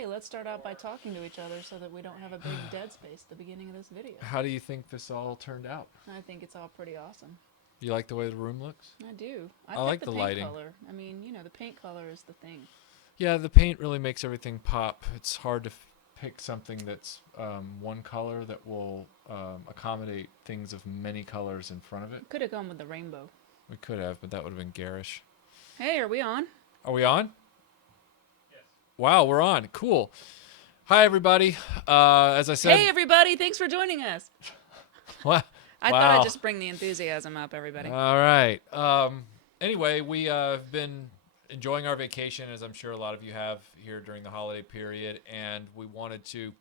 hey, let's start out by talking to each other so that we don't have a big dead space at the beginning of this video. How do you think this all turned out? I think it's all pretty awesome. You like the way the room looks? I do. I I picked like the the paint lighting. color. I mean, the paint color is the thing. Yeah, the paint really makes everything pop. It's hard to pick something that's one color that will accommodate things of many colors in front of it. Could have gone with the rainbow. We could have, but that would have been garish. Hey, are we on? Are we on? Wow, we're on. Cool. Hi, everybody. As I said, Hey, everybody! Thanks for joining us. wow. I thought I'd just bring the enthusiasm up, everybody. All right. Anyway, we have been enjoying our vacation, as I'm sure a lot of you have here during the holiday period, and we wanted to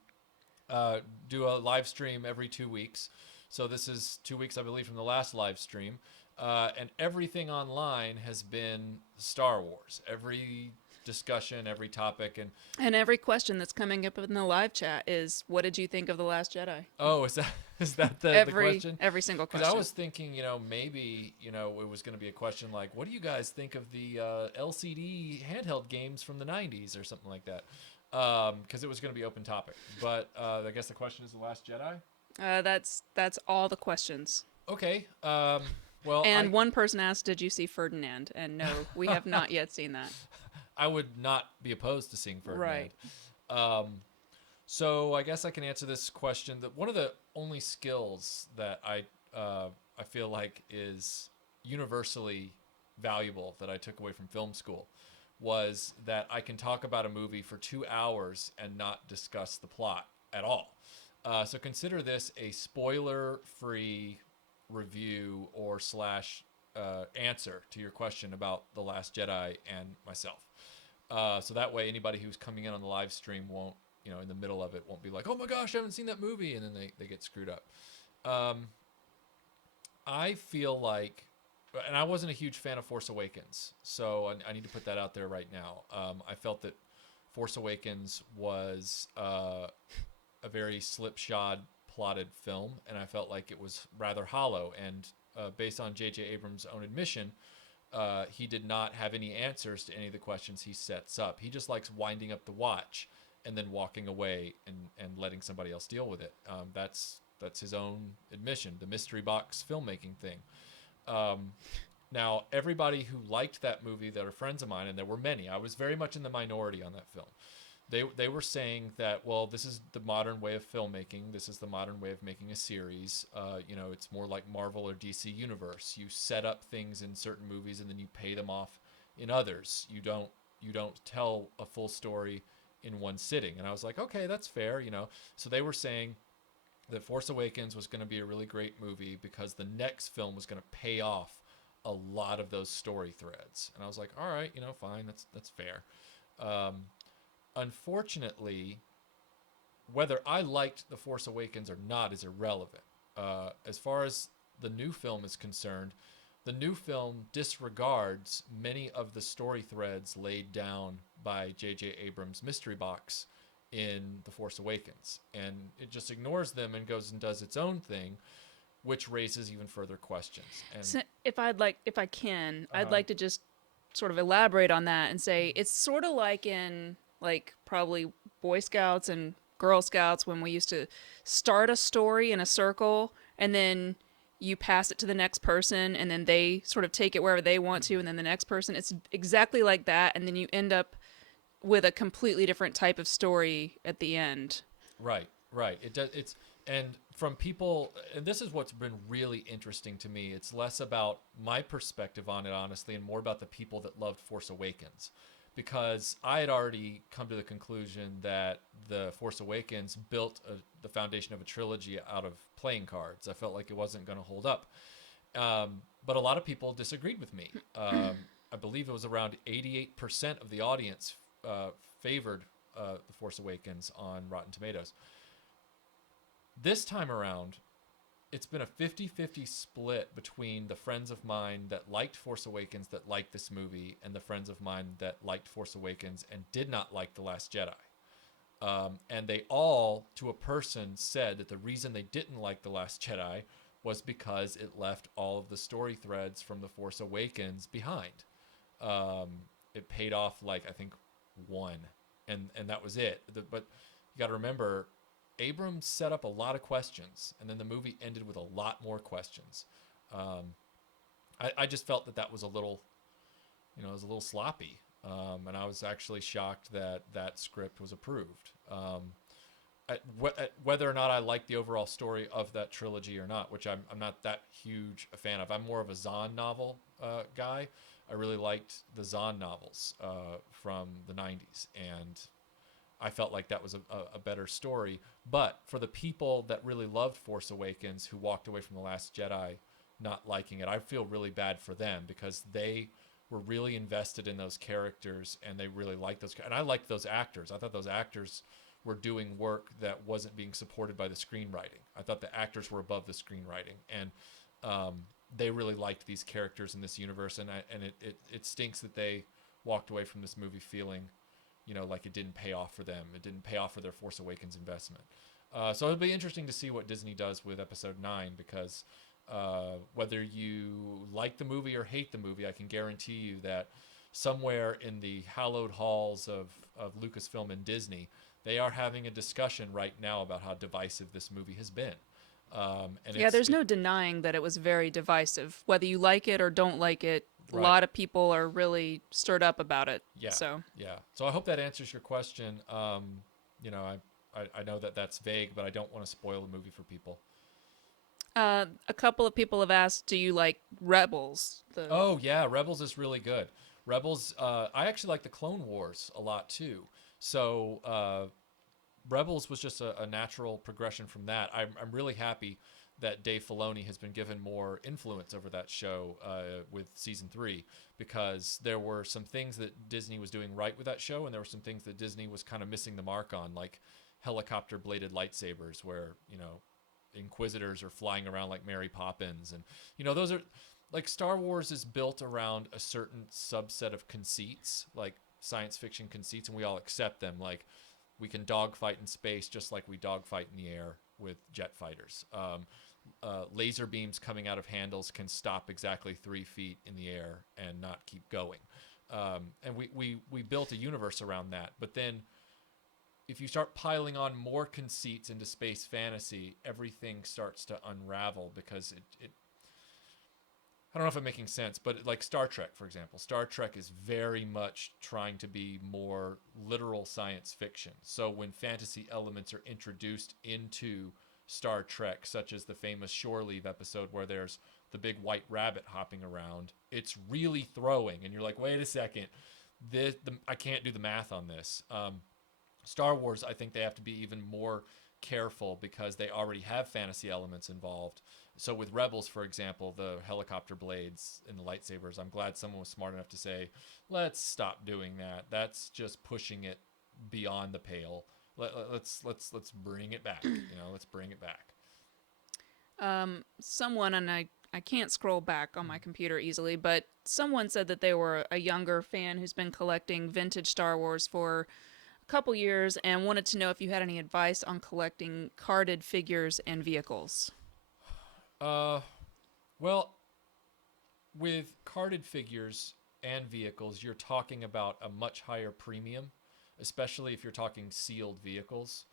do a live stream every 2 weeks. So this is 2 weeks, I believe, from the last live stream. And everything online has been Star Wars. Every discussion, every topic, And every question that's coming up in the live chat is, what did you think of The Last Jedi? oh, is that the question? Every single Because question. I was thinking, maybe it was going to be a question like, what do you guys think of the LCD handheld games from the '90s or something like that? Because it was going to be open topic. But I guess the question is The Last Jedi. That's all the questions. Okay. Well, And one person asked, did you see Ferdinand? And no, we have not yet seen that. I would not be opposed to seeing Ferdinand. Right. So I guess I can answer this question. That one of the only skills that I feel like is universally valuable that I took away from film school was that I can talk about a movie for 2 hours and not discuss the plot at all. So consider this a spoiler-free review or slash answer to your question about The Last Jedi and myself. So that way anybody who's coming in on the live stream won't, in the middle of it, won't be like, oh my gosh, I haven't seen that movie, and then they get screwed up. I feel like, and I wasn't a huge fan of Force Awakens, so I need to put that out there right now. I felt that Force Awakens was a very slipshod plotted film, and I felt like it was rather hollow, and based on J.J. Abrams' own admission, he did not have any answers to any of the questions he sets up. He just likes winding up the watch and then walking away and letting somebody else deal with it. That's his own admission, the mystery box filmmaking thing. Now, everybody who liked that movie that are friends of mine, and there were many, I was very much in the minority on that film. They were saying that, well, this is the modern way of filmmaking. This is the modern way of making a series. It's more like Marvel or DC Universe. You set up things in certain movies and then you pay them off in others. You don't tell a full story in one sitting. And I was like, okay, that's fair. So they were saying that Force Awakens was going to be a really great movie because the next film was going to pay off a lot of those story threads. And I was like, all right, fine, that's fair. Unfortunately, whether I liked The Force Awakens or not is irrelevant. As far as the new film is concerned, the new film disregards many of the story threads laid down by J.J. Abrams' mystery box in The Force Awakens. And it just ignores them and goes and does its own thing, which raises even further questions. And So if I can, I'd like to just sort of elaborate on that and say it's sort of like in probably Boy Scouts and Girl Scouts when we used to start a story in a circle and then you pass it to the next person and then they sort of take it wherever they want to and then the next person. It's exactly like that, and then you end up with a completely different type of story at the end. Right. It does. And from people, and this is what's been really interesting to me. It's less about my perspective on it, honestly, and more about the people that loved Force Awakens. Because I had already come to the conclusion that The Force Awakens built the foundation of a trilogy out of playing cards. I felt like it wasn't going to hold up. But a lot of people disagreed with me. I believe it was around 88% of the audience favored The Force Awakens on Rotten Tomatoes. This time around, it's been a 50-50 split between the friends of mine that liked Force Awakens that liked this movie and the friends of mine that liked Force Awakens and did not like The Last Jedi. And they all, to a person, said that the reason they didn't like The Last Jedi was because it left all of the story threads from The Force Awakens behind. It paid off, I think, one. and that was it. But you got to remember, Abrams set up a lot of questions, and then the movie ended with a lot more questions. Um, I just felt that was a little, it was a little sloppy, and I was actually shocked that that script was approved. At whether or not I like the overall story of that trilogy or not, which I'm not that huge a fan of. I'm more of a Zahn novel guy. I really liked the Zahn novels from the 90s, and I felt like that was a better story. But for the people that really loved Force Awakens who walked away from The Last Jedi not liking it, I feel really bad for them because they were really invested in those characters and they really liked those. And I liked those actors. I thought those actors were doing work that wasn't being supported by the screenwriting. I thought the actors were above the screenwriting. And they really liked these characters in this universe. And it stinks that they walked away from this movie feeling like it didn't pay off for them. It didn't pay off for their Force Awakens investment. So it'll be interesting to see what Disney does with Episode 9 because whether you like the movie or hate the movie, I can guarantee you that somewhere in the hallowed halls of Lucasfilm and Disney, they are having a discussion right now about how divisive this movie has been. And Yeah, there's no denying that it was very divisive. Whether you like it or don't like it, a right. lot of people are really stirred up about it. Yeah, So yeah. So I hope that answers your question. I know that that's vague, but I don't want to spoil the movie for people. a couple of people have asked, "Do you like Rebels?" Oh yeah, Rebels is really good. Rebels, I actually like the Clone Wars a lot too. So Rebels was just a natural progression from that. I'm really happy that Dave Filoni has been given more influence over that show with season 3 because there were some things that Disney was doing right with that show and there were some things that Disney was kind of missing the mark on, like helicopter bladed lightsabers where Inquisitors are flying around like Mary Poppins, and those are like Star Wars is built around a certain subset of conceits, like science fiction conceits, and we all accept them. Like we can dogfight in space just like we dogfight in the air with jet fighters. Laser beams coming out of handles can stop exactly 3 feet in the air and not keep going. And we built a universe around that. But then if you start piling on more conceits into space fantasy, everything starts to unravel because it I don't know if I'm making sense, but like Star Trek, for example, Star Trek is very much trying to be more literal science fiction. So when fantasy elements are introduced into Star Trek, such as the famous Shore Leave episode where there's the big white rabbit hopping around, it's really throwing, and you're like, wait a second, I can't do the math on this. Star Wars, I think they have to be even more careful because they already have fantasy elements involved. So with Rebels, for example, the helicopter blades and the lightsabers, I'm glad someone was smart enough to say, let's stop doing that. That's just pushing it beyond the pale. Let's bring it back. Let's bring it back. Someone, and I can't scroll back on my computer easily, but someone said that they were a younger fan who's been collecting vintage Star Wars for couple years and wanted to know if you had any advice on collecting carded figures and vehicles. Well, with carded figures and vehicles, you're talking about a much higher premium, especially if you're talking sealed vehicles.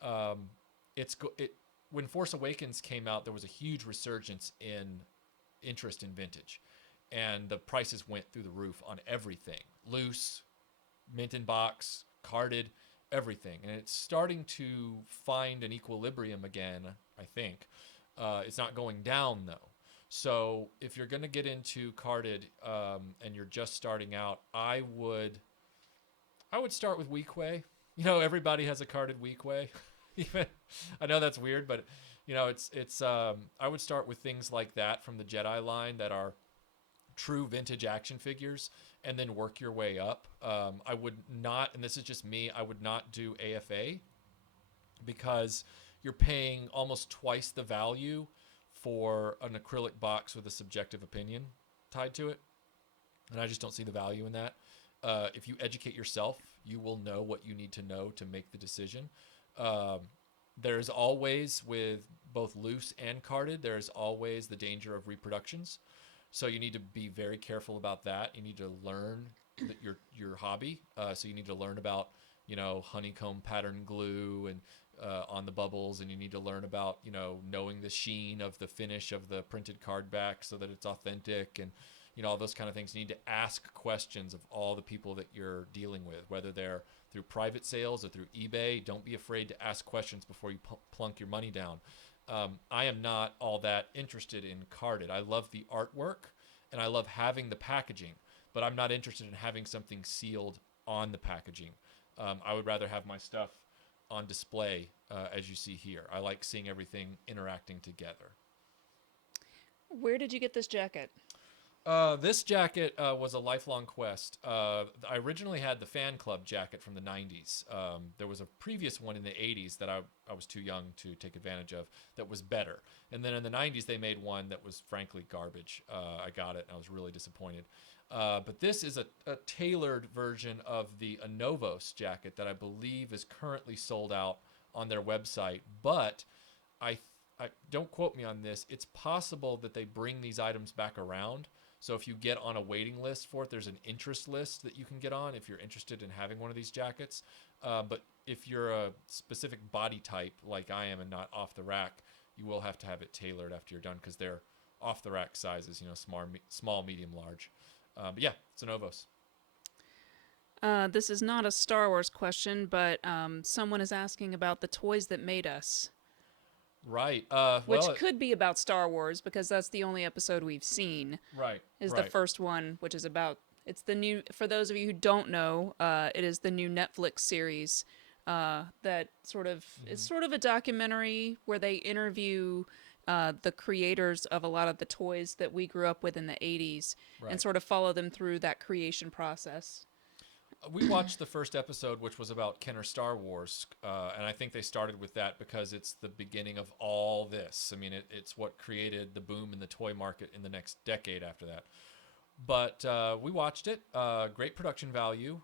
Um, when Force Awakens came out, there was a huge resurgence in interest in vintage, and the prices went through the roof on everything: loose, mint in box, carded, everything. And it's starting to find an equilibrium again, I think. It's not going down though. So if you're going to get into carded and you're just starting out, I would start with Weequay. Everybody has a carded Weequay. Even I know that's weird, but it's I would start with things like that from the Jedi line that are true vintage action figures and then work your way up. I would not, and this is just me, I would not do AFA because you're paying almost twice the value for an acrylic box with a subjective opinion tied to it. And I just don't see the value in that. If you educate yourself, you will know what you need to know to make the decision. There's always, with both loose and carded, there's always the danger of reproductions. So you need to be very careful about that. You need to learn your hobby. So you need to learn about honeycomb pattern glue and on the bubbles, and you need to learn about knowing the sheen of the finish of the printed card back so that it's authentic, and all those kind of things. You need to ask questions of all the people that you're dealing with, whether they're through private sales or through eBay. Don't be afraid to ask questions before you plunk your money down. I am not all that interested in carded. I love the artwork and I love having the packaging, but I'm not interested in having something sealed on the packaging. I would rather have my stuff on display, as you see here. I like seeing everything interacting together. Where did you get this jacket? This jacket was a lifelong quest. I originally had the fan club jacket from the 90s. There was a previous one in the 80s that I was too young to take advantage of that was better. And then in the 90s, they made one that was frankly garbage. I got it and I was really disappointed. But this is a tailored version of the Anovos jacket that I believe is currently sold out on their website. But I don't quote me on this. It's possible that they bring these items back around. So if you get on a waiting list for it, there's an interest list that you can get on if you're interested in having one of these jackets. But if you're a specific body type like I am and not off the rack, you will have to have it tailored after you're done because they're off the rack sizes, small, medium, large. But yeah, it's a Novos. This is not a Star Wars question, but someone is asking about the toys that made us. Right. Which could be about Star Wars because that's the only episode we've seen. Right. Is the first one, which is about. It's the new. For those of you who don't know, it is the new Netflix series that sort of it's sort of a documentary where they interview the creators of a lot of the toys that we grew up with in the 80s and sort of follow them through that creation process. We watched the first episode, which was about Kenner Star Wars, and I think they started with that because it's the beginning of all this. I mean, it's what created the boom in the toy market in the next decade after that. But we watched it. Great production value,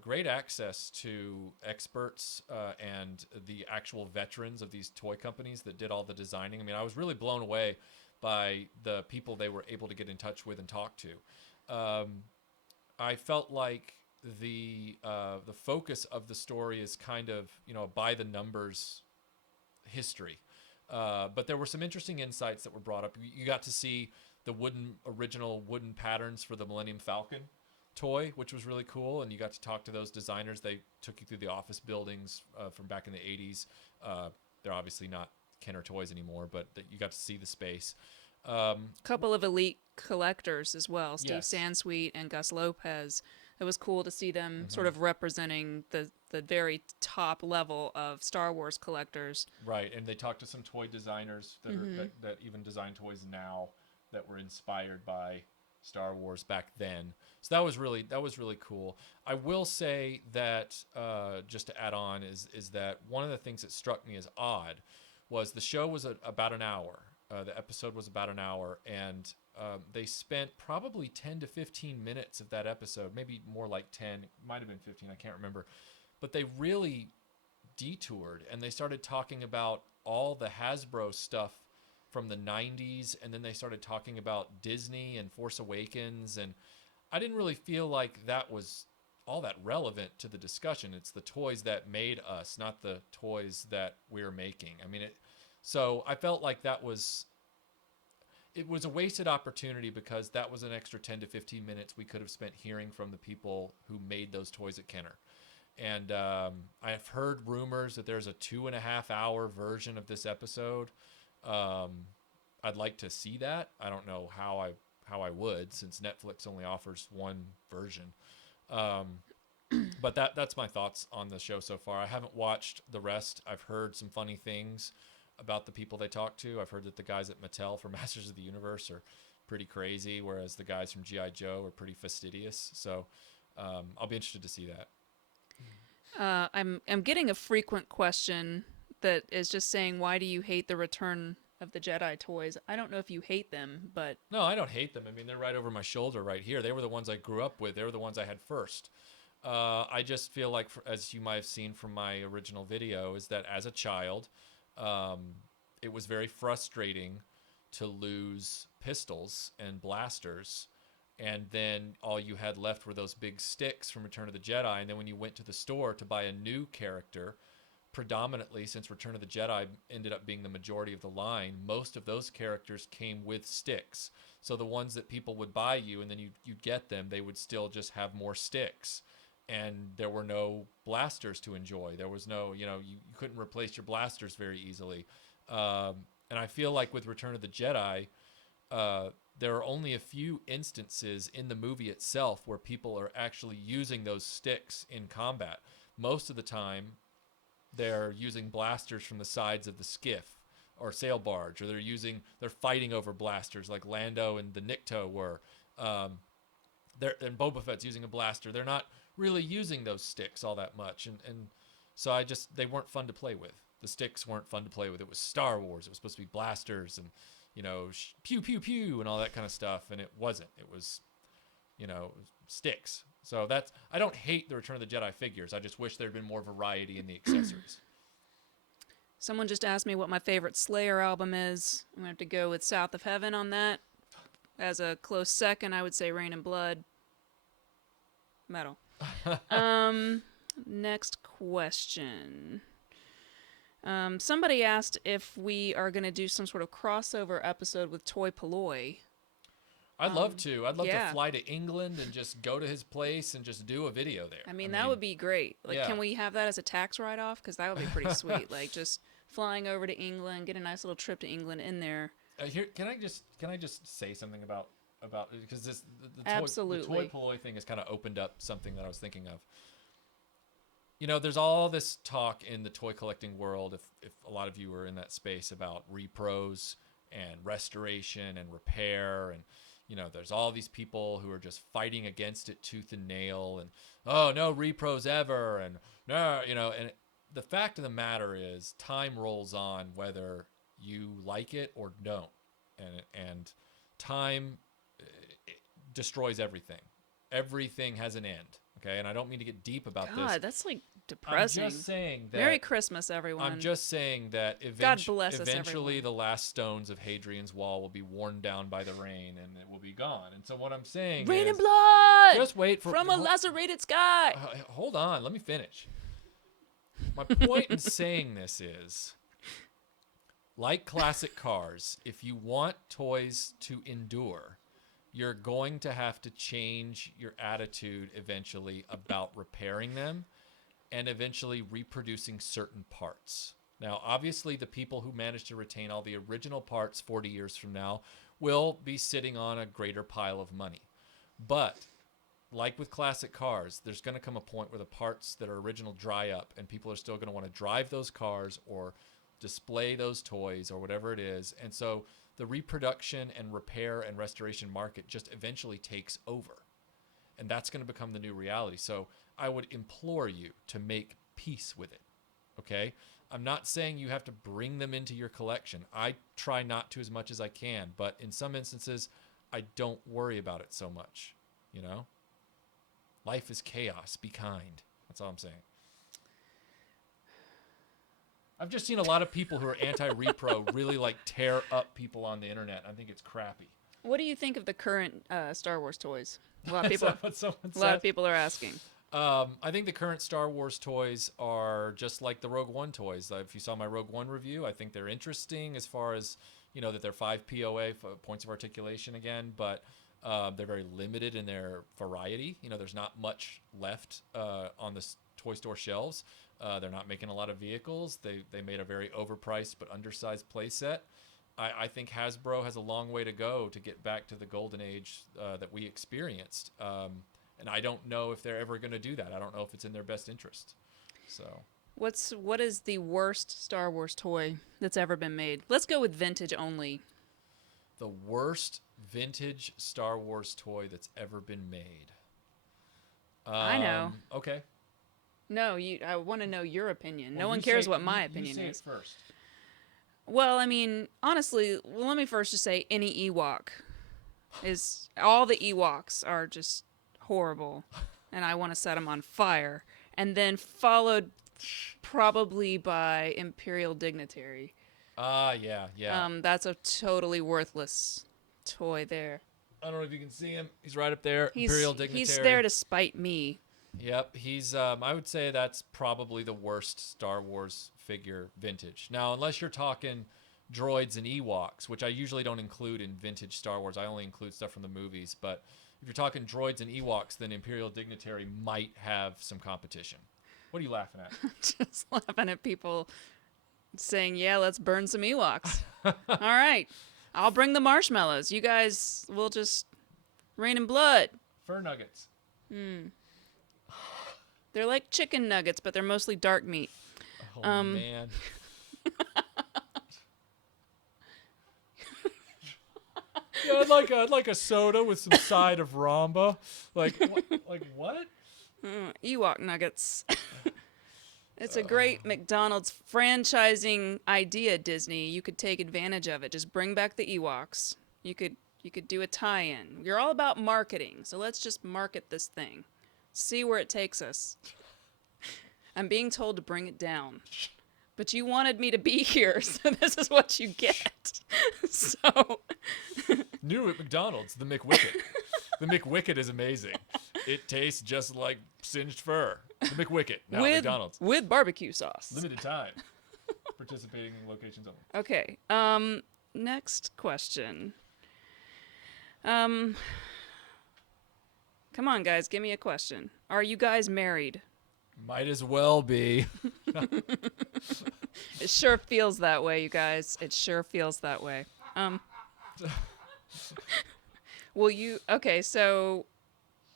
great access to experts and the actual veterans of these toy companies that did all the designing. I mean, I was really blown away by the people they were able to get in touch with and talk to. I felt like the focus of the story is kind of by the numbers history, but there were some interesting insights that were brought up. You got to see the original wooden patterns for the Millennium Falcon toy, which was really cool, and you got to talk to those designers. They took you through the office buildings from back in the 80s. They're obviously not Kenner toys anymore, but you got to see the space. Couple of elite collectors as well, Steve Yes. Sansweet and Gus Lopez. It was cool to see them sort of representing the very top level of Star Wars collectors. Right, and they talked to some toy designers that even design toys now that were inspired by Star Wars back then. So that was really cool. I will say that just to add on is that one of the things that struck me as odd was the show was about an hour. The episode was about an hour, and they spent probably 10 to 15 minutes of that episode, maybe more like 10, it might have been 15, I can't remember. But they really detoured, and they started talking about all the Hasbro stuff from the 90s, and then they started talking about Disney and Force Awakens, and I didn't really feel like that was all that relevant to the discussion. It's the toys that made us, not the toys that we're making. I mean, so I felt like it was a wasted opportunity because that was an extra 10 to 15 minutes we could have spent hearing from the people who made those toys at Kenner. And I've heard rumors that there's a 2.5-hour version of this episode. I'd like to see that. I don't know how I would, since Netflix only offers one version. But that's my thoughts on the show so far. I haven't watched the rest. I've heard some funny things about the people they talked to. I've heard that the guys at Mattel for Masters of the Universe are pretty crazy, whereas the guys from G.I. Joe are pretty fastidious. So I'll be interested to see that. I'm getting a frequent question that is just saying, why do you hate the Return of the Jedi toys? I don't know if you hate them, but... No, I don't hate them. I mean, they're right over my shoulder right here. They were the ones I grew up with. They were the ones I had first. I just feel like, as you might have seen from my original video, is that as a child... it was very frustrating to lose pistols and blasters and then all you had left were those big sticks from Return of the Jedi. And then when you went to the store to buy a new character, predominantly since Return of the Jedi ended up being the majority of the line, most of those characters came with sticks. So the ones that people would buy you and then you'd get them, they would still just have more sticks. And there were no blasters to enjoy. There was no, you couldn't replace your blasters very easily. And I feel like with Return of the Jedi, there are only a few instances in the movie itself where people are actually using those sticks in combat. Most of the time, they're using blasters from the sides of the skiff or sail barge, or they're fighting over blasters like Lando and the Nikto were. And Boba Fett's using a blaster. They're not really using those sticks all that much, and so they weren't fun to play with. The sticks weren't fun to play with. It was Star Wars. It was supposed to be blasters and pew pew pew and all that kind of stuff, and it wasn't. It was sticks. So I don't hate the Return of the Jedi figures. I just wish there'd been more variety in the accessories. Someone just asked me what my favorite Slayer album is. I'm going to have to go with South of Heaven on that. As a close second, I would say Rain and Blood. Metal. Next question. Somebody asked if we are going to do some sort of crossover episode with Toy Polloi. I'd love to. I'd love yeah. to fly to England and just go to his place and just do a video there. I mean, that would be great. Like, yeah. Can we have that as a tax write-off? Because that would be pretty sweet. Like, just flying over to England, get a nice little trip to England in there. Here, can I just say something about because the Absolutely. toy Polloi thing has kind of opened up something that I was thinking of. There's all this talk in the toy collecting world, if a lot of you are in that space, about repros and restoration and repair, and there's all these people who are just fighting against it tooth and nail, and oh, no repros ever, and no, and the fact of the matter is time rolls on whether you like it or don't, and time destroys everything. Everything has an end. Okay, and I don't mean to get deep about this. God, that's like depressing. I'm just saying that. Merry Christmas, everyone. I'm just saying that God bless us, eventually everyone. the last stones of Hadrian's Wall will be worn down by the rain and it will be gone. And so what I'm saying Rain is, and blood! just wait for From a lacerated sky! Hold on, let me finish. My point in saying this is, like classic cars, if you want toys to endure, you're going to have to change your attitude eventually about repairing them and eventually reproducing certain parts. Now, obviously, the people who manage to retain all the original parts 40 years from now will be sitting on a greater pile of money. But like with classic cars, there's going to come a point where the parts that are original dry up and people are still going to want to drive those cars or display those toys or whatever it is. And so the reproduction and repair and restoration market just eventually takes over. And that's going to become the new reality. So I would implore you to make peace with it. Okay? I'm not saying you have to bring them into your collection. I try not to as much as I can, but in some instances, I don't worry about it so much. Life is chaos. Be kind. That's all I'm saying. I've just seen a lot of people who are anti-repro really tear up people on the internet. I think it's crappy. What do you think of the current Star Wars toys? A lot of people are asking. I think the current Star Wars toys are just like the Rogue One toys. If you saw my Rogue One review, I think they're interesting as far as, that they're 5 POA, points of articulation again, but they're very limited in their variety. There's not much left on the toy store shelves. They're not making a lot of vehicles. They made a very overpriced but undersized playset. I think Hasbro has a long way to go to get back to the golden age that we experienced. And I don't know if they're ever going to do that. I don't know if it's in their best interest. So, what is the worst Star Wars toy that's ever been made? Let's go with vintage only. The worst vintage Star Wars toy that's ever been made. I know. Okay. No, I want to know your opinion. No one cares what my opinion is. You say it first. Well, I mean, honestly, let me first just say any Ewok is... All the Ewoks are just horrible, and I want to set them on fire. And then followed probably by Imperial Dignitary. Yeah. That's a totally worthless toy there. I don't know if you can see him. He's right up there. He's Imperial Dignitary. he's there to spite me. Yep, he's. I would say that's probably the worst Star Wars figure vintage. Now, unless you're talking droids and Ewoks, which I usually don't include in vintage Star Wars. I only include stuff from the movies. But if you're talking droids and Ewoks, then Imperial Dignitary might have some competition. What are you laughing at? Just laughing at people saying, "Yeah, let's burn some Ewoks." All right, I'll bring the marshmallows. You guys will just rain in blood. Fur nuggets. They're like chicken nuggets, but they're mostly dark meat. Oh man. Yeah, I'd like a soda with some side of Ramba. Like what? Ewok nuggets. It's a great McDonald's franchising idea, Disney. You could take advantage of it. Just bring back the Ewoks. You could do a tie-in. You're all about marketing, so let's just market this thing. See where it takes us. I'm being told to bring it down. But you wanted me to be here, so this is what you get. So New at McDonald's, the McWicket. The McWicket is amazing. It tastes just like singed fur. The McWicket, now at McDonald's. with barbecue sauce. Limited time. Participating in locations only. Okay. Next question. Come on, guys, give me a question. Are you guys married? Might as well be. It sure feels that way, you guys. It sure feels that way. Okay, so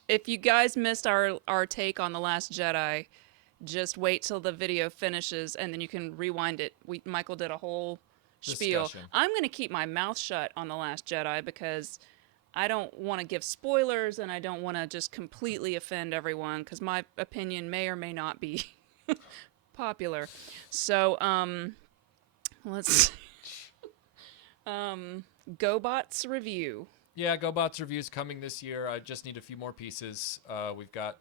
if you guys missed our take on The Last Jedi, just wait till the video finishes and then you can rewind it. Michael did a whole spiel. Discussion. I'm going to keep my mouth shut on The Last Jedi because I don't want to give spoilers and I don't want to just completely offend everyone because my opinion may or may not be popular. So, let's see. GoBots review. Yeah, GoBots review's coming this year. I just need a few more pieces. We've got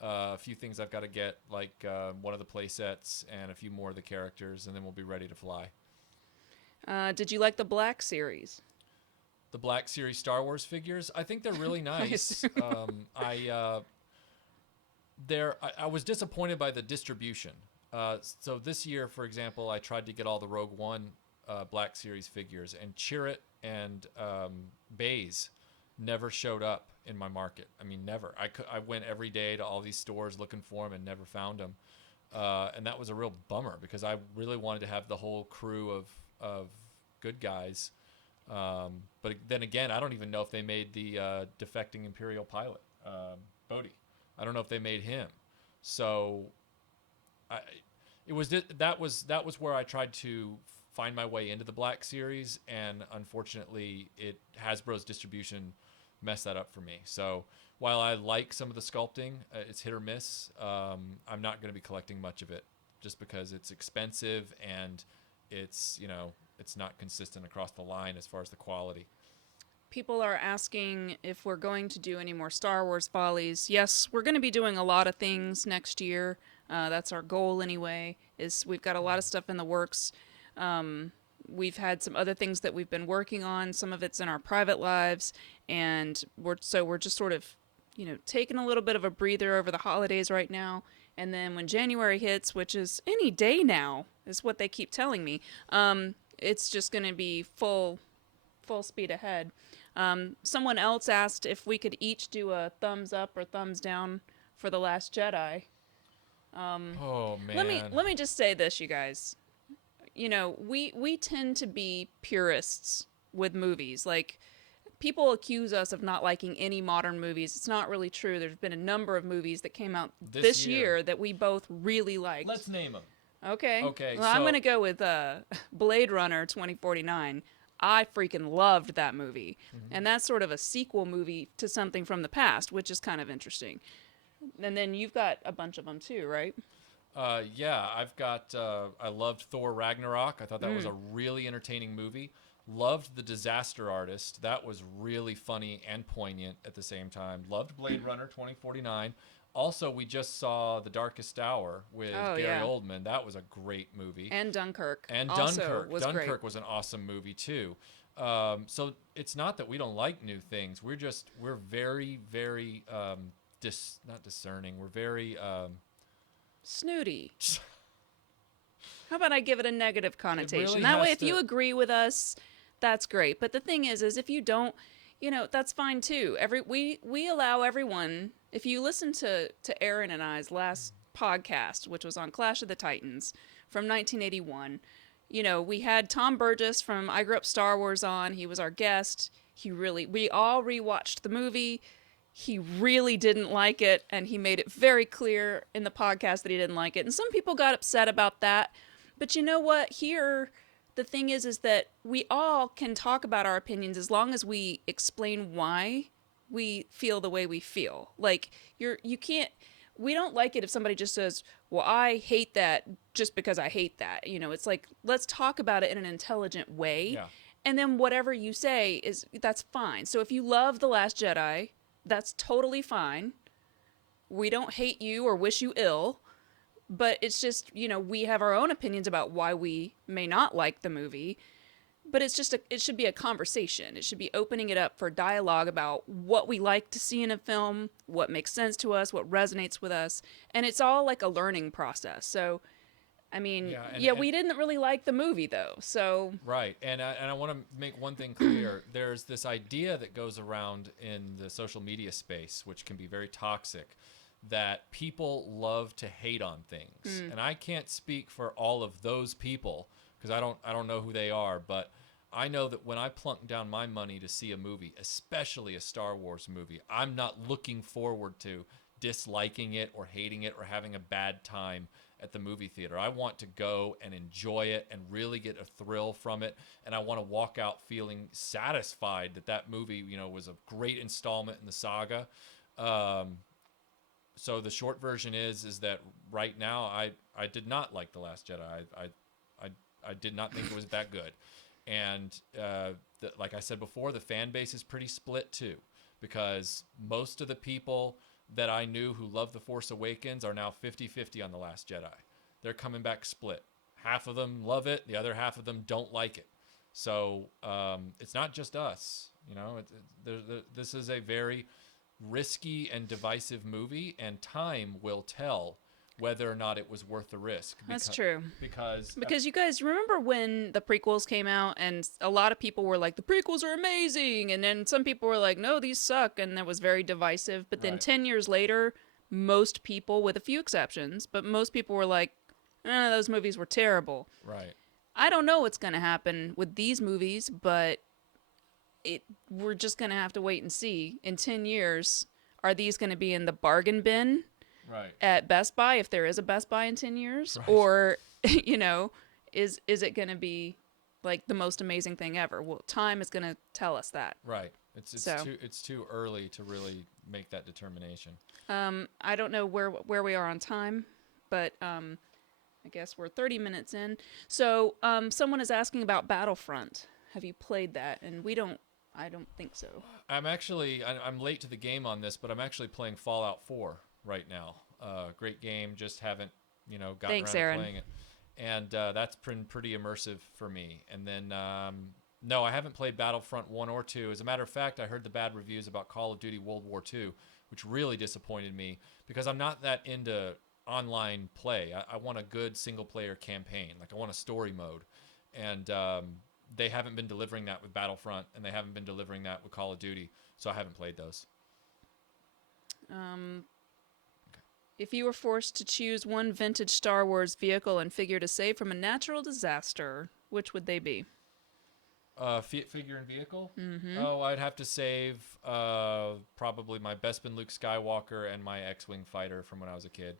a few things I've got to get, like one of the play sets and a few more of the characters, and then we'll be ready to fly. Did you like the Black Series? The Black Series Star Wars figures, I think they're really nice. I was disappointed by the distribution. So this year, for example, I tried to get all the Rogue One Black Series figures, and Chirrut and Baze never showed up in my market. I mean, never. I went every day to all these stores looking for them and never found them. And that was a real bummer because I really wanted to have the whole crew of good guys. But then again, I don't even know if they made the defecting Imperial pilot, Bodhi. I don't know if they made him. So that was where I tried to find my way into the Black Series, and unfortunately, Hasbro's distribution messed that up for me. So while I like some of the sculpting, it's hit or miss. I'm not going to be collecting much of it just because it's expensive and it's not consistent across the line as far as the quality. People are asking if we're going to do any more Star Wars follies. Yes, we're going to be doing a lot of things next year. That's our goal anyway, is we've got a lot of stuff in the works. We've had some other things that we've been working on. Some of it's in our private lives, and we're just sort of, taking a little bit of a breather over the holidays right now. And then when January hits, which is any day now, is what they keep telling me, it's just going to be full speed ahead. Someone else asked if we could each do a thumbs up or thumbs down for The Last Jedi. Oh man. Let me just say this, you guys. We tend to be purists with movies. Like, people accuse us of not liking any modern movies. It's not really true. There's been a number of movies that came out this year that we both really liked. Let's name them. Okay. Okay. Well, I'm going to go with Blade Runner 2049. I freaking loved that movie. Mm-hmm. And that's sort of a sequel movie to something from the past, which is kind of interesting. And then you've got a bunch of them too, right? Yeah, I've got, I loved Thor Ragnarok. I thought that was a really entertaining movie. Loved The Disaster Artist. That was really funny and poignant at the same time. Loved Blade Runner 2049. Also, we just saw The Darkest Hour with Gary Oldman. That was a great movie. And Dunkirk. And also Dunkirk. Was Dunkirk great. was an awesome movie too. So it's not that we don't like new things. We're very, very not discerning. We're very Snooty. How about I give it a negative it connotation? really That way, has if you to. agree with us, that's great. But the thing is if you don't, that's fine too. We allow everyone. If you listen to Aaron and I's last podcast, which was on Clash of the Titans from 1981, we had Tom Burgess from I Grew Up Star Wars on. He was our guest. We all rewatched the movie. He really didn't like it, and he made it very clear in the podcast that he didn't like it. And some people got upset about that. But you know what? Here, the thing is that we all can talk about our opinions as long as we explain why we feel the way we feel. Like you can't. We don't like it if somebody just says, "Well, I hate that just because I hate that." It's like let's talk about it in an intelligent way, Yeah. and then whatever you say that's fine. So if you love The Last Jedi, that's totally fine. We don't hate you or wish you ill, but it's just, we have our own opinions about why we may not like the movie, but it should be a conversation. It should be opening it up for dialogue about what we like to see in a film, what makes sense to us, what resonates with us, and it's all like a learning process. So, I mean, Yeah, we didn't really like the movie though. So, right, and I want to make one thing clear. There's this idea that goes around in the social media space, which can be very toxic, that people love to hate on things, and I can't speak for all of those people because I don't know who they are, but I know that when I plunk down my money to see a movie, especially a Star Wars movie, I'm not looking forward to disliking it or hating it or having a bad time at the movie theater. I want to go and enjoy it and really get a thrill from it, and I want to walk out feeling satisfied that that movie, was a great installment in the saga. So the short version is that right now I did not like The Last Jedi. I did not think it was that good, and like I said before, the fan base is pretty split too, because most of the people that I knew who loved The Force Awakens are now 50-50 on The Last Jedi. They're coming back split. Half of them love it, the other half of them don't like it. So it's not just us. This is a very risky and divisive movie, and time will tell whether or not it was worth the risk. that's true. Because You guys remember when the prequels came out and a lot of people were like, the prequels are amazing. And then some people were like, no, these suck. And that was very divisive. But then Right. 10 years later, most people, with a few exceptions, but most people were like, those movies were terrible. Right. I don't know what's going to happen with these movies, but we're just going to have to wait and see. In 10 years, are these going to be in the bargain bin Right. at Best Buy, if there is a Best Buy in 10 years? Right. Or, is it going to be like the most amazing thing ever? Well, time is going to tell us that. Right. It's So. too early to really make that determination. I don't know where we are on time, but I guess we're 30 minutes in. So someone is asking about Battlefront. Have you played that? And I don't think so. I'm late to the game on this, but I'm actually playing Fallout 4 right now. Great game, just haven't, gotten Thanks, around Aaron. to playing it. And that's been pretty immersive for me. And then, no, I haven't played Battlefront 1 or 2. As a matter of fact, I heard the bad reviews about Call of Duty World War II, which really disappointed me because I'm not that into online play. I want a good single-player campaign. Like, I want a story mode. And they haven't been delivering that with Battlefront, and they haven't been delivering that with Call of Duty, so I haven't played those. If you were forced to choose one vintage Star Wars vehicle and figure to save from a natural disaster, which would they be? Figure and vehicle? Mm-hmm. Oh, I'd have to save probably my Bespin Luke Skywalker and my X-Wing fighter from when I was a kid.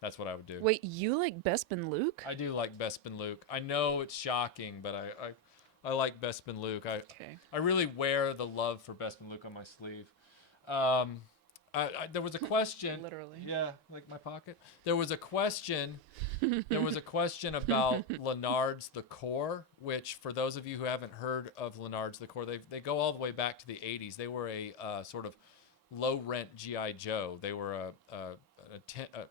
That's what I would do. Wait, you like Bespin Luke? I do like Bespin Luke. I know it's shocking, but I like Bespin Luke. Okay. I really wear the love for Bespin Luke on my sleeve. There was a question. Literally. Yeah, like my pocket. There was a question. There was a question about Lenard's The Core, which for those of you who haven't heard of Lenard's The Core, they go all the way back to the 80s. They were a sort of low-rent G.I. Joe. They were an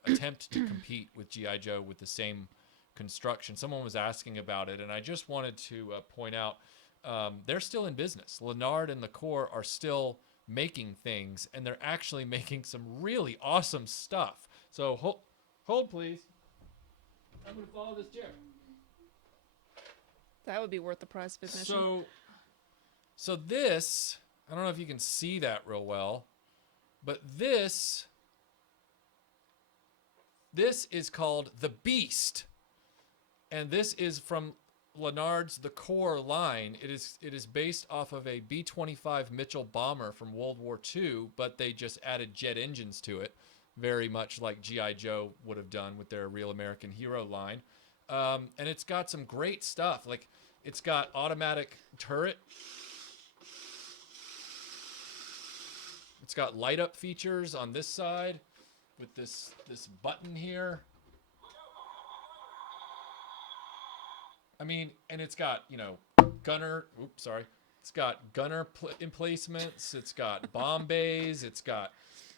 attempt to compete with G.I. Joe with the same construction. Someone was asking about it, and I just wanted to point out they're still in business. Lennard and the Corps are still making things, and they're actually making some really awesome stuff. So hold please. I'm going to follow this chair. That would be worth the price of admission. So this, I don't know if you can see that real well, but this is called The Beast. And this is from Lennard's The Corps line. It is based off of a B-25 Mitchell bomber from World War II, but they just added jet engines to it, very much like G.I. Joe would have done with their Real American Hero line. And it's got some great stuff. Like, it's got automatic turret. It's got light up features on this side with this button here. I mean, and it's got, gunner, it's got gunner emplacements, it's got bomb bays, it's got,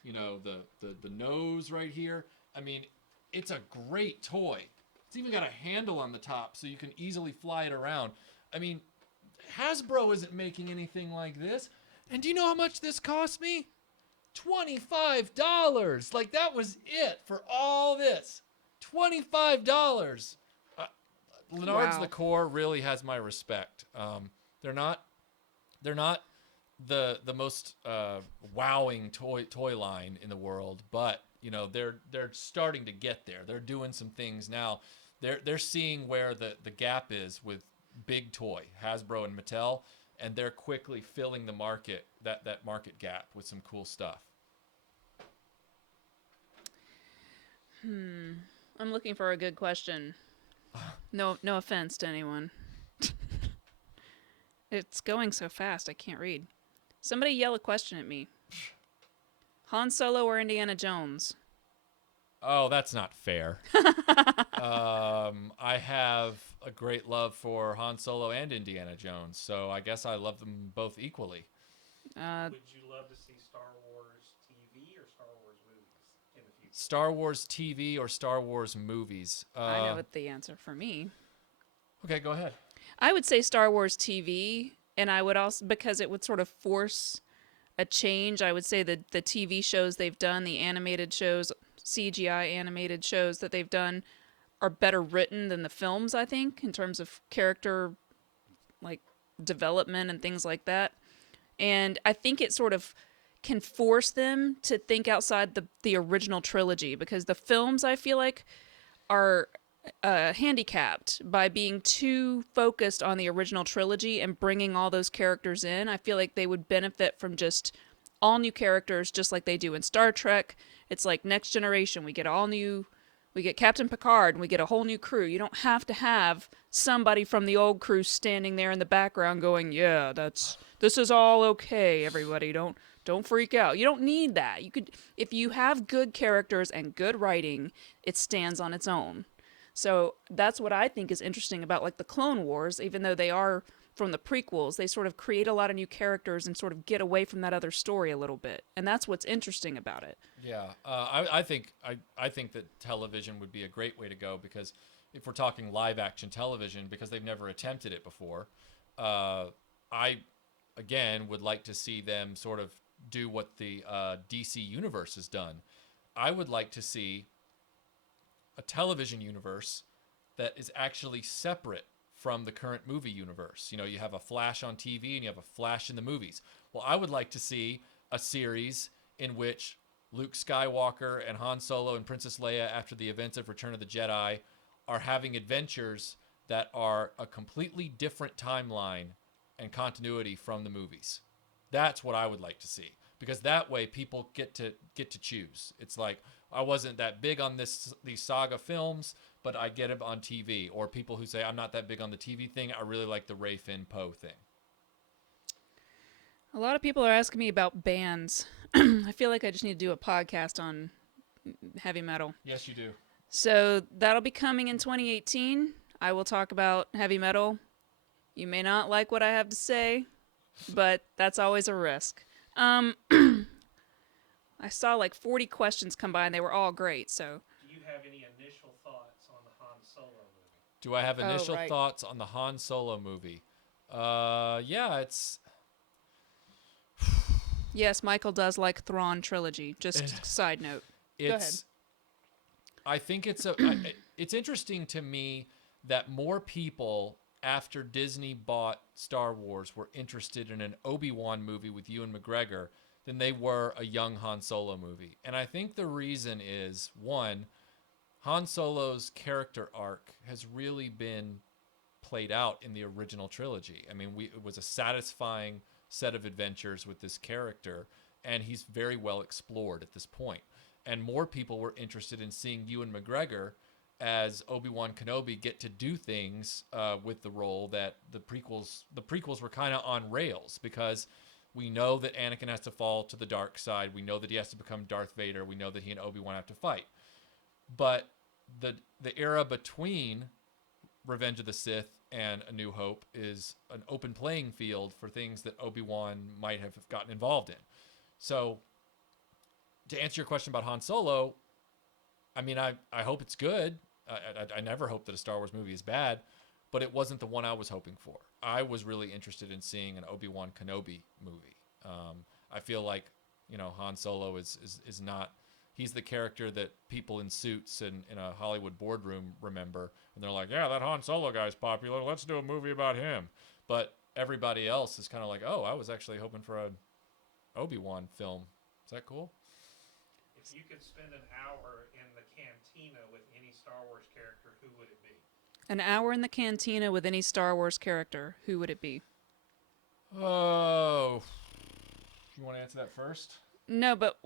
the nose right here. I mean, it's a great toy. It's even got a handle on the top so you can easily fly it around. I mean, Hasbro isn't making anything like this. And do you know how much this cost me? $25. Like, that was it for all this. $25. Lennard's Wow. The Corps really has my respect. They're not the most wowing toy line in the world, but they're starting to get there. They're doing some things now. They're seeing where the gap is with big toy, Hasbro and Mattel, and they're quickly filling the market, that market gap with some cool stuff. I'm looking for a good question. No offense to anyone. It's going so fast I can't read. Somebody yell a question at me. Han Solo or Indiana Jones? Oh, that's not fair. I have a great love for Han Solo and Indiana Jones, so I guess I love them both equally. Would you love to see Star Wars TV or Star Wars movies in the future? Star Wars TV or Star Wars movies? I know what the answer for me. Okay, go ahead. I would say Star Wars TV, and I would also, because it would sort of force a change, I would say that the TV shows they've done, the animated shows, CGI animated shows that they've done are better written than the films, I think, in terms of character, like, development and things like that. And I think it sort of can force them to think outside the original trilogy, because the films, I feel like, are handicapped by being too focused on the original trilogy and bringing all those characters in. I feel like they would benefit from just all new characters, just like they do in Star Trek. It's like Next Generation. We get Captain Picard and we get a whole new crew. You don't have to have somebody from the old crew standing there in the background going, "Yeah, this is all okay, everybody. Don't freak out." You don't need that. You could, if you have good characters and good writing, it stands on its own. So that's what I think is interesting about, like, the Clone Wars. Even though they are from the prequels, they sort of create a lot of new characters and sort of get away from that other story a little bit, and that's what's interesting about it. Yeah, I think that television would be a great way to go, because if we're talking live action television, because they've never attempted it before, I again would like to see them sort of do what the DC universe has done. I would like to see a television universe that is actually separate from the current movie universe. You have a Flash on TV and you have a Flash in the movies. Well, I would like to see a series in which Luke Skywalker and Han Solo and Princess Leia, after the events of Return of the Jedi, are having adventures that are a completely different timeline and continuity from the movies. That's what I would like to see, because that way people get to choose. It's like, I wasn't that big on these saga films, but I get it on TV. Or people who say, I'm not that big on the TV thing, I really like the Rey Finn Poe thing. A lot of people are asking me about bands. I feel like I just need to do a podcast on heavy metal. Yes, you do. So that'll be coming in 2018. I will talk about heavy metal. You may not like what I have to say, but that's always a risk. I saw like 40 questions come by, and they were all great, so... Do you have any initial thoughts on the Han Solo movie? Do I have initial right. thoughts on the Han Solo movie? Yeah, it's Yes, Michael does like Thrawn trilogy. Just side note. Go ahead. it's. I think it's interesting to me that more people after Disney bought Star Wars were interested in an Obi-Wan movie with Ewan McGregor than they were a young Han Solo movie. And I think the reason is one, Han Solo's character arc has really been played out in the original trilogy. I mean, it was a satisfying set of adventures with this character, and he's very well explored at this point. And more people were interested in seeing Ewan McGregor as Obi-Wan Kenobi get to do things with the role that the prequels were kind of on rails, because we know that Anakin has to fall to the dark side. We know that he has to become Darth Vader. We know that he and Obi-Wan have to fight. But the era between Revenge of the Sith and A New Hope is an open playing field for things that Obi-Wan might have gotten involved in. So to answer your question about Han Solo, I mean, I hope it's good. I never hope that a Star Wars movie is bad, but it wasn't the one I was hoping for. I was really interested in seeing an Obi-Wan Kenobi movie. I feel like, Han Solo is not. He's the character that people in suits and in a Hollywood boardroom remember, and they're like, "Yeah, that Han Solo guy's popular. Let's do a movie about him." But everybody else is kind of like, "Oh, I was actually hoping for an Obi-Wan film. Is that cool?" If you could spend an hour in the cantina with any Star Wars character, who would it be? An hour in the cantina with any Star Wars character. Who would it be? Oh, you want to answer that first? No, but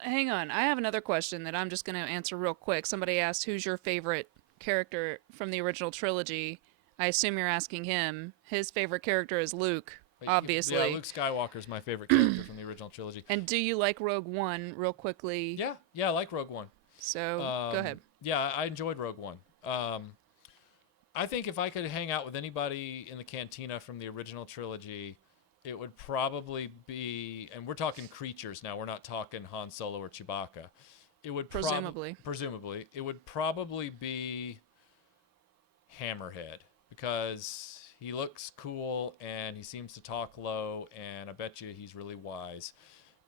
hang on. I have another question that I'm just going to answer real quick. Somebody asked, who's your favorite character from the original trilogy? I assume you're asking him. His favorite character is Luke, obviously. Yeah, Luke Skywalker is my favorite character from the original trilogy. And do you like Rogue One, real quickly? Yeah, I like Rogue One. So, go ahead. Yeah, I enjoyed Rogue One. I think if I could hang out with anybody in the cantina from the original trilogy, it would probably be, and we're talking creatures now, we're not talking Han Solo or Chewbacca. It would presumably, it would probably be Hammerhead, because he looks cool and he seems to talk low, and I bet you he's really wise.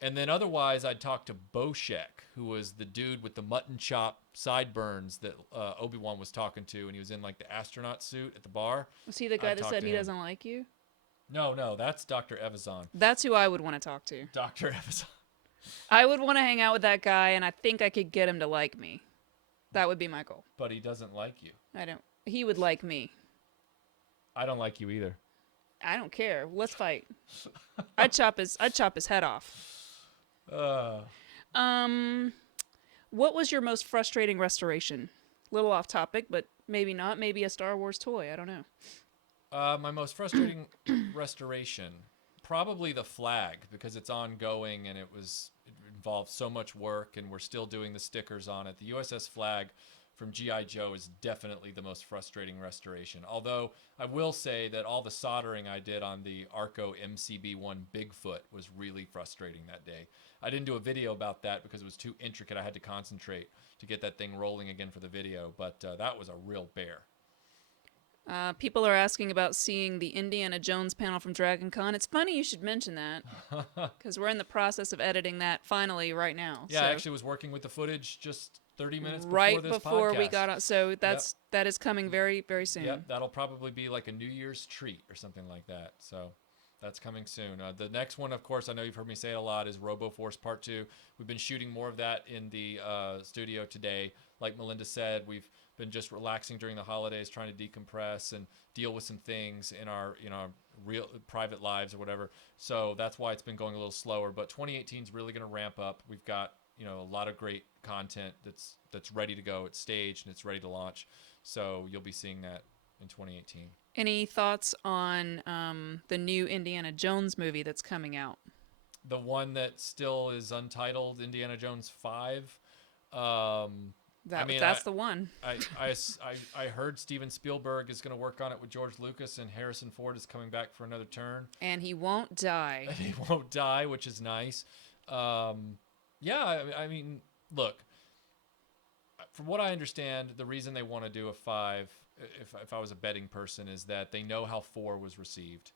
And then otherwise, I'd talk to Boshek, who was the dude with the mutton chop sideburns that Obi-Wan was talking to, and he was in like the astronaut suit at the bar. Was he the guy that said he doesn't like you? No, that's Dr. Evazan. That's who I would want to talk to. Dr. Evazan. I would want to hang out with that guy, and I think I could get him to like me. That would be my goal. But he doesn't like you. I don't. He would like me. I don't like you either. I don't care. Let's fight. I'd chop his head off. What was your most frustrating restoration? Little off topic, but maybe not. Maybe a Star Wars toy. I don't know. My most frustrating restoration, probably the flag, because it's ongoing and it involved so much work, and we're still doing the stickers on it. The USS flag from G.I. Joe is definitely the most frustrating restoration. Although I will say that all the soldering I did on the Arco MCB-1 Bigfoot was really frustrating that day. I didn't do a video about that because it was too intricate. I had to concentrate to get that thing rolling again for the video, but that was a real bear. People are asking about seeing the Indiana Jones panel from Dragon Con. It's funny you should mention that, because we're in the process of editing that finally right now. Yeah, so. I actually was working with the footage just 30 minutes right before this before podcast. We got on. So that is coming very, very soon. Yep, that'll probably be like a New Year's treat or something like that. So that's coming soon. The next one, of course, I know you've heard me say it a lot, is RoboForce Part 2. We've been shooting more of that in the studio today. Like Melinda said, we've been just relaxing during the holidays, trying to decompress and deal with some things in our real private lives or whatever. So that's why it's been going a little slower. But 2018 is really going to ramp up. We've got a lot of great content that's ready to go. It's staged and it's ready to launch. So you'll be seeing that in 2018. Any thoughts on the new Indiana Jones movie that's coming out? The one that still is untitled, Indiana Jones 5. That's the one. I heard Steven Spielberg is going to work on it with George Lucas, and Harrison Ford is coming back for another turn. And he won't die. And he won't die, which is nice. Yeah, I mean, look, from what I understand, the reason they want to do a 5 if I was a betting person, is that they know how 4 was received.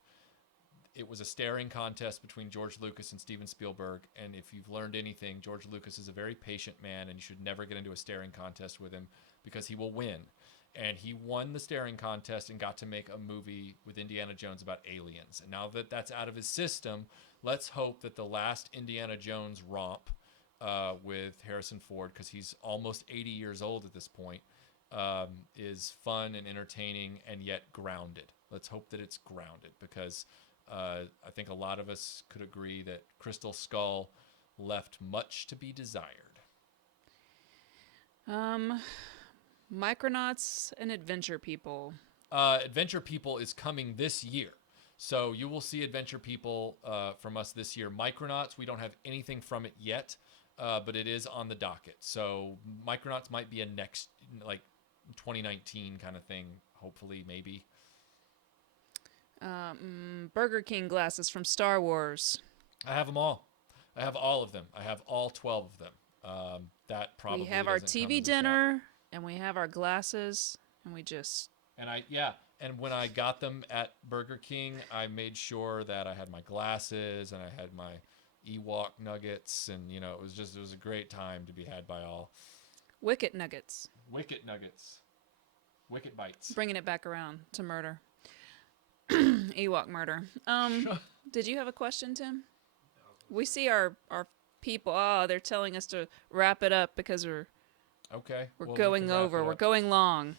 It was a staring contest between George Lucas and Steven Spielberg, and if you've learned anything, George Lucas is a very patient man, and you should never get into a staring contest with him because he will win. And he won the staring contest and got to make a movie with Indiana Jones about aliens. And now that that's out of his system, let's hope that the last Indiana Jones romp with Harrison Ford, because he's almost 80 years old at this point, is fun and entertaining and yet grounded. Let's hope that it's grounded, because I think a lot of us could agree that Crystal Skull left much to be desired. Micronauts and Adventure People. Adventure People is coming this year. So you will see Adventure People from us this year. Micronauts, we don't have anything from it yet, but it is on the docket. So Micronauts might be a next, like, 2019 kind of thing, hopefully, maybe. Burger King glasses from Star Wars. I have them all. I have all of them. I have all 12 of them. That probably We have our doesn't come TV as a shock. dinner, and we have our glasses, and we just... And when I got them at Burger King, I made sure that I had my glasses and I had my Ewok nuggets, and it was a great time to be had by all. Wicket nuggets. Wicket nuggets. Wicket bites. Bringing it back around to murder. Ewok murder. Did you have a question, Tim? We see our people. Oh, they're telling us to wrap it up because we're Okay. we're well, we going can wrap over. it We're up. going long.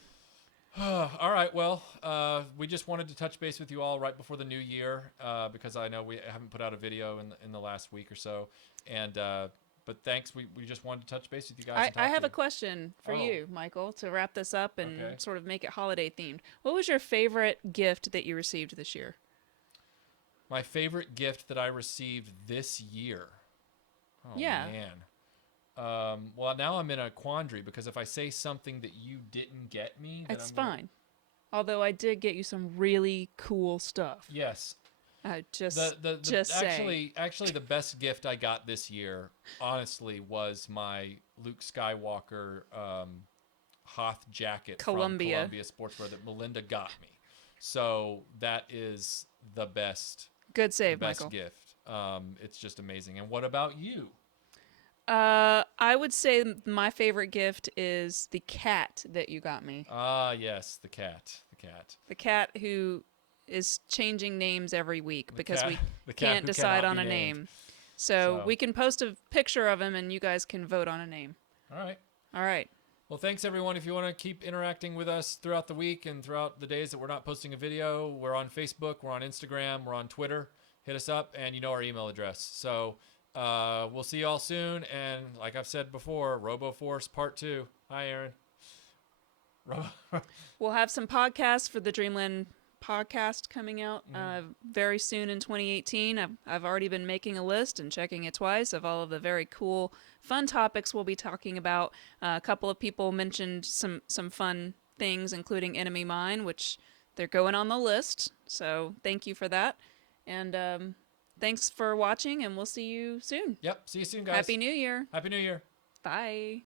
All right. Well, we just wanted to touch base with you all right before the new year, because I know we haven't put out a video in the last week or so, and but thanks. We just wanted to touch base with you guys. I have a question for you, Michael, to wrap this up and Okay. sort of make it holiday themed. What was your favorite gift that you received this year? My favorite gift that I received this year. Oh, Yeah. man. Well, now I'm in a quandary, because if I say something that you didn't get me, then It's I'm gonna- fine. Although I did get you some really cool stuff. Yes. Just Actually, the best gift I got this year, honestly, was my Luke Skywalker Hoth jacket Columbia. from Columbia Sportswear that Melinda got me. So that is the best, Good save, best Michael. gift. It's just amazing. And what about you? I would say my favorite gift is the cat that you got me. Ah, yes, the cat. The cat who is changing names every week because cat- we the cat can't who decide cannot on be a named. name. So So- we can post a picture of him and you guys can vote on a name. All right. All right. Well, thanks, everyone. If you want to keep interacting with us throughout the week and throughout the days that we're not posting a video, we're on Facebook, we're on Instagram, we're on Twitter. Hit us up, and you know our email address. So we'll see you all soon. And like I've said before, RoboForce Part 2. Hi, Aaron. We'll have some podcasts for the Dreamland podcast coming out very soon in 2018. I've already been making a list and checking it twice of all of the very cool, fun topics we'll be talking about. A couple of people mentioned some fun things, including Enemy Mine, which they're going on the list. So thank you for that. And thanks for watching, and we'll see you soon. Yep. See you soon, guys. Happy New Year. Happy New Year. Bye.